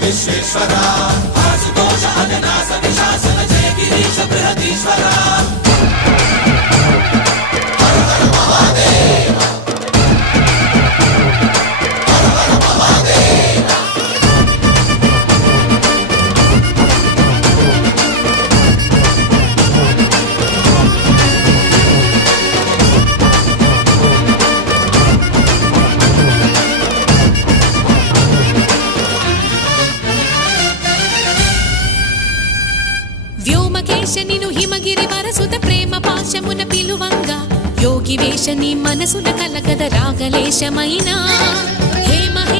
విశ్వేశ్వరా ఆశుతోష అవినాశ విశాసన జయ గిరీశ బృహదీశ్వరా హర హర మహాదేవ హర హర మహాదేవ వ్యోమకేశనిను హిమగిరి వరసుత ప్రేమ పాశమున పిలువంగా యోగి వేషని మనసున కలకద రాగలేశమైనా